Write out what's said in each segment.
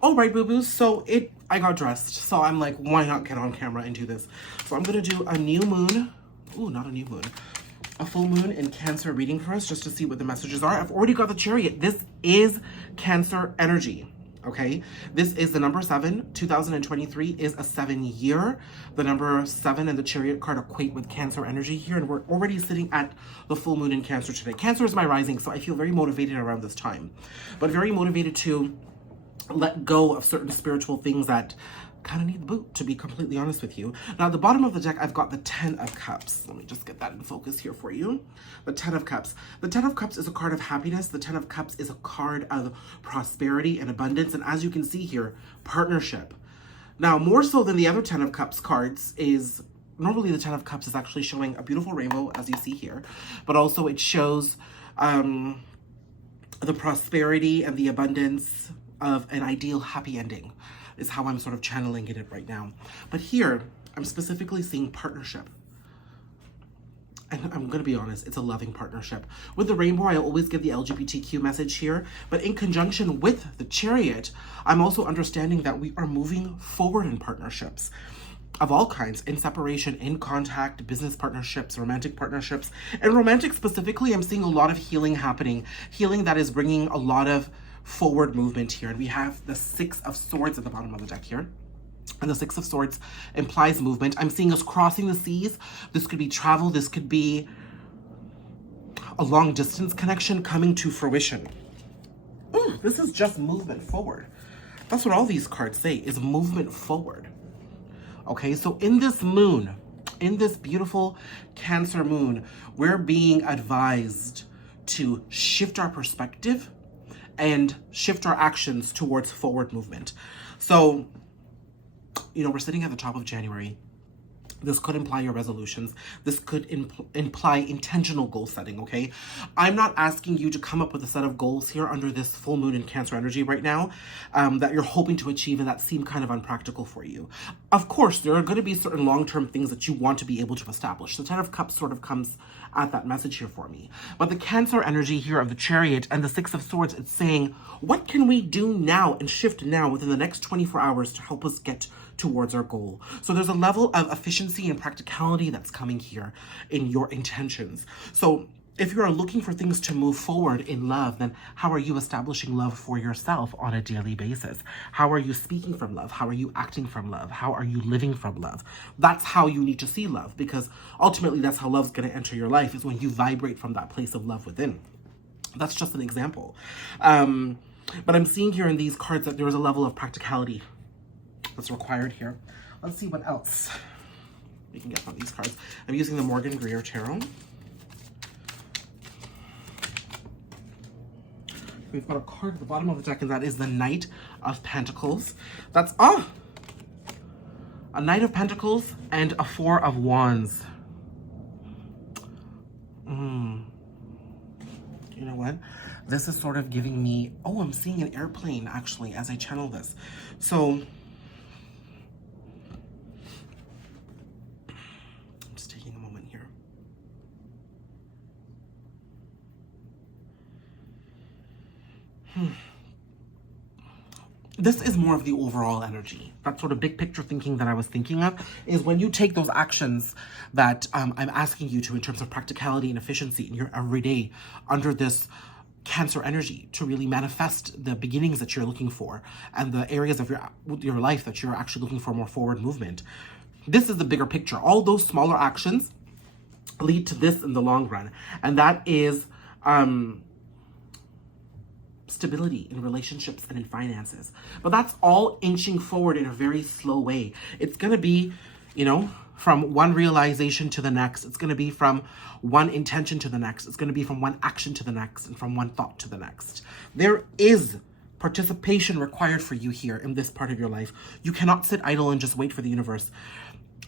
All right, boo-boos. So I got dressed. So I'm like, why not get on camera and do this? So I'm going to do a new moon. Ooh, not a new moon. A full moon in Cancer reading for us just to see what the messages are. I've already got the Chariot. This is Cancer energy. Okay, this is the number 7. 2023 is a 7-year. The number 7 and the Chariot card equate with Cancer energy here, and we're already sitting at the full moon in Cancer today. Cancer is my rising, so I feel very motivated around this time, but very motivated to let go of certain spiritual things that kind of need the boot, to be completely honest with you. Now, at the bottom of the deck, I've got the 10 of Cups. Let me just get that in focus here for you. The 10 of Cups. The 10 of Cups is a card of happiness. The 10 of Cups is a card of prosperity and abundance. And as you can see here, partnership. Now, more so than the other 10 of Cups cards is, normally the 10 of Cups is actually showing a beautiful rainbow, as you see here. But also it shows the prosperity and the abundance of an ideal happy ending, is how I'm sort of channeling it right now. But here, I'm specifically seeing partnership. And I'm going to be honest, it's a loving partnership. With the rainbow, I always give the LGBTQ message here. But in conjunction with the Chariot, I'm also understanding that we are moving forward in partnerships of all kinds, in separation, in contact, business partnerships, romantic partnerships. And romantic specifically, I'm seeing a lot of healing happening. Healing that is bringing a lot of forward movement here. And we have the 6 of Swords at the bottom of the deck here. And the 6 of Swords implies movement. I'm seeing us crossing the seas. This could be travel. This could be a long distance connection coming to fruition. Ooh, this is just movement forward. That's what all these cards say, is movement forward. Okay, so in this moon, in this beautiful Cancer moon, we're being advised to shift our perspective and shift our actions towards forward movement. So, you know, we're sitting at the top of January. This could imply your resolutions. This could imply intentional goal setting, okay? I'm not asking you to come up with a set of goals here under this full moon in Cancer energy right now that you're hoping to achieve and that seem kind of unpractical for you. Of course, there are going to be certain long-term things that you want to be able to establish. The 10 of Cups sort of comes at that message here for me. But the Cancer energy here of the Chariot and the 6 of Swords, it's saying, what can we do now and shift now within the next 24 hours to help us get towards our goal? So there's a level of efficiency and practicality that's coming here in your intentions. So if you're looking for things to move forward in love, then how are you establishing love for yourself on a daily basis? How are you speaking from love? How are you acting from love? How are you living from love? That's how you need to see love, because ultimately that's how love's going to enter your life, is when you vibrate from that place of love within. That's just an example. But I'm seeing here in these cards that there is a level of practicality that's required here. Let's see what else we can get from these cards. I'm using the Morgan Greer Tarot. We've got a card at the bottom of the deck, and that is the Knight of Pentacles. That's, a Knight of Pentacles and a 4 of Wands. You know what? This is sort of giving me, I'm seeing an airplane actually as I channel this. So I'm just taking a moment here. This is more of the overall energy. That sort of big picture thinking that I was thinking of is when you take those actions that I'm asking you to in terms of practicality and efficiency in your everyday under this Cancer energy to really manifest the beginnings that you're looking for and the areas of your life that you're actually looking for more forward movement. This is the bigger picture. All those smaller actions lead to this in the long run. And that is stability in relationships and in finances. But that's all inching forward in a very slow way. It's going to be, you know, from one realization to the next. It's going to be from one intention to the next. It's going to be from one action to the next and from one thought to the next. There is participation required for you here in this part of your life. You cannot sit idle and just wait for the universe.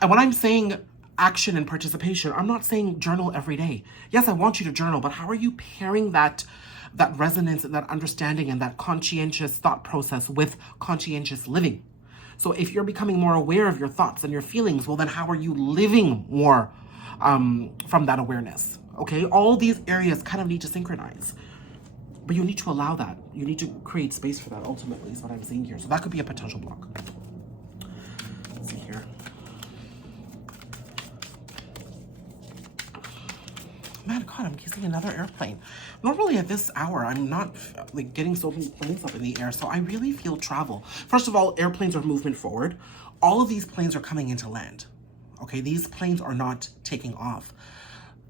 And when I'm saying action and participation, I'm not saying journal every day. Yes, I want you to journal, but how are you pairing that resonance and that understanding and that conscientious thought process with conscientious living? So if you're becoming more aware of your thoughts and your feelings, well, then how are you living more from that awareness? Okay, all these areas kind of need to synchronize. But you need to allow that. You need to create space for that, ultimately, is what I'm seeing here. So that could be a potential block. Let's see here. Man, God, I'm kissing another airplane. Normally at this hour, I'm not like getting so many planes up in the air. So I really feel travel. First of all, airplanes are movement forward. All of these planes are coming into land. Okay, these planes are not taking off.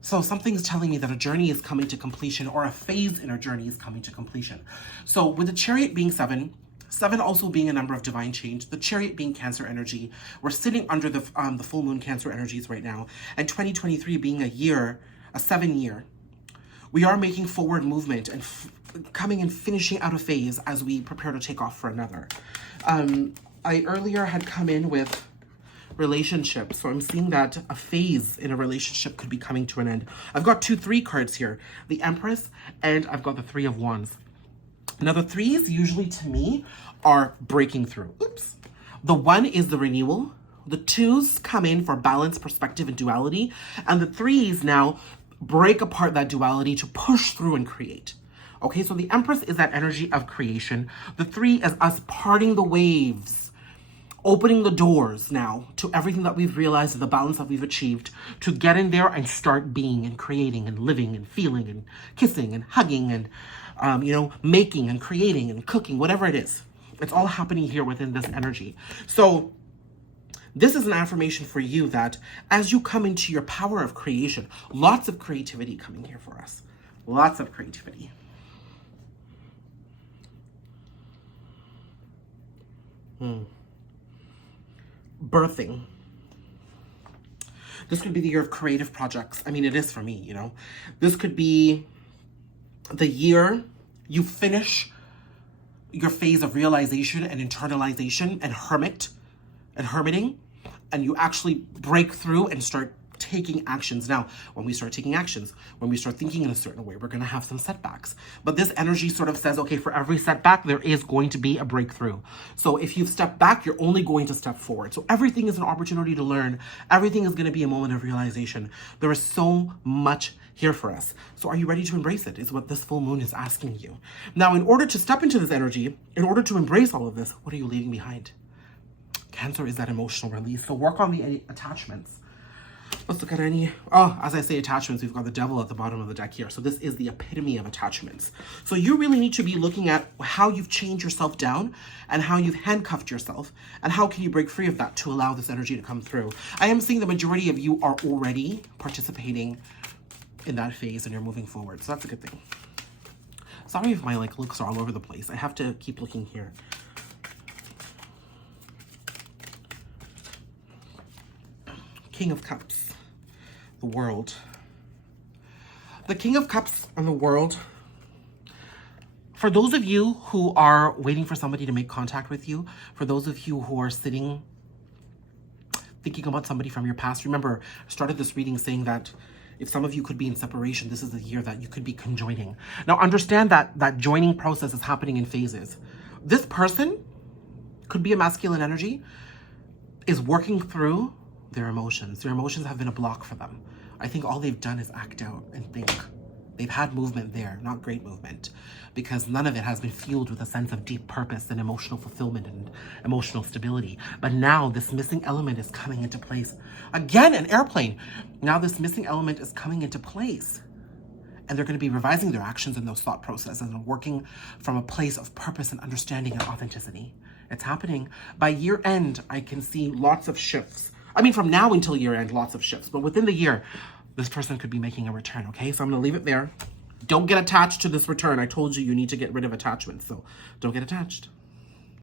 So something's telling me that a journey is coming to completion, or a phase in a journey is coming to completion. So with the Chariot being 7 also being a number of divine change, the Chariot being Cancer energy, we're sitting under the full moon Cancer energies right now, and 2023 being a 7 year, we are making forward movement and coming and finishing out a phase as we prepare to take off for another. I earlier had come in with relationships, so I'm seeing that a phase in a relationship could be coming to an end. I've got 3 cards here, the Empress, and I've got the 3 of Wands. Now the 3s usually to me are breaking through. Oops. The 1 is the renewal. The 2s come in for balance, perspective, and duality, and the 3s now break apart that duality to push through and create. Okay, so the Empress is that energy of creation. The 3 is us parting the waves, opening the doors now to everything that we've realized, the balance that we've achieved, to get in there and start being and creating and living and feeling and kissing and hugging and, making and creating and cooking, whatever it is. It's all happening here within this energy. So this is an affirmation for you that as you come into your power of creation, lots of creativity coming here for us. Lots of creativity. Birthing. This could be the year of creative projects. I mean, it is for me, you know. This could be the year you finish your phase of realization and internalization and hermiting, and you actually break through and start taking actions. Now, when we start taking actions, when we start thinking in a certain way, we're going to have some setbacks. But this energy sort of says, okay, for every setback, there is going to be a breakthrough. So if you've stepped back, you're only going to step forward. So everything is an opportunity to learn. Everything is going to be a moment of realization. There is so much here for us. So are you ready to embrace it? Is what this full moon is asking you. Now, in order to step into this energy, in order to embrace all of this, what are you leaving behind? Cancer is that emotional release. So work on the attachments. Let's look at as I say attachments, we've got the Devil at the bottom of the deck here. So this is the epitome of attachments. So you really need to be looking at how you've chained yourself down and how you've handcuffed yourself and how can you break free of that to allow this energy to come through. I am seeing the majority of you are already participating in that phase and you're moving forward. So that's a good thing. Sorry if my looks are all over the place. I have to keep looking here. King of Cups, the World. The King of Cups and the World, for those of you who are waiting for somebody to make contact with you, for those of you who are sitting thinking about somebody from your past, remember, I started this reading saying that if some of you could be in separation, this is the year that you could be conjoining. Now understand that that joining process is happening in phases. This person could be a masculine energy, is working through their emotions. Their emotions have been a block for them. I think all they've done is act out and think. They've had movement there, not great movement, because none of it has been fueled with a sense of deep purpose and emotional fulfillment and emotional stability. But now this missing element is coming into place. Again, an airplane. Now this missing element is coming into place. And they're going to be revising their actions and those thought processes and working from a place of purpose and understanding and authenticity. It's happening. By year end, I can see lots of shifts. I mean, from now until year end, lots of shifts. But within the year, this person could be making a return, okay? So I'm going to leave it there. Don't get attached to this return. I told you you need to get rid of attachments, so don't get attached.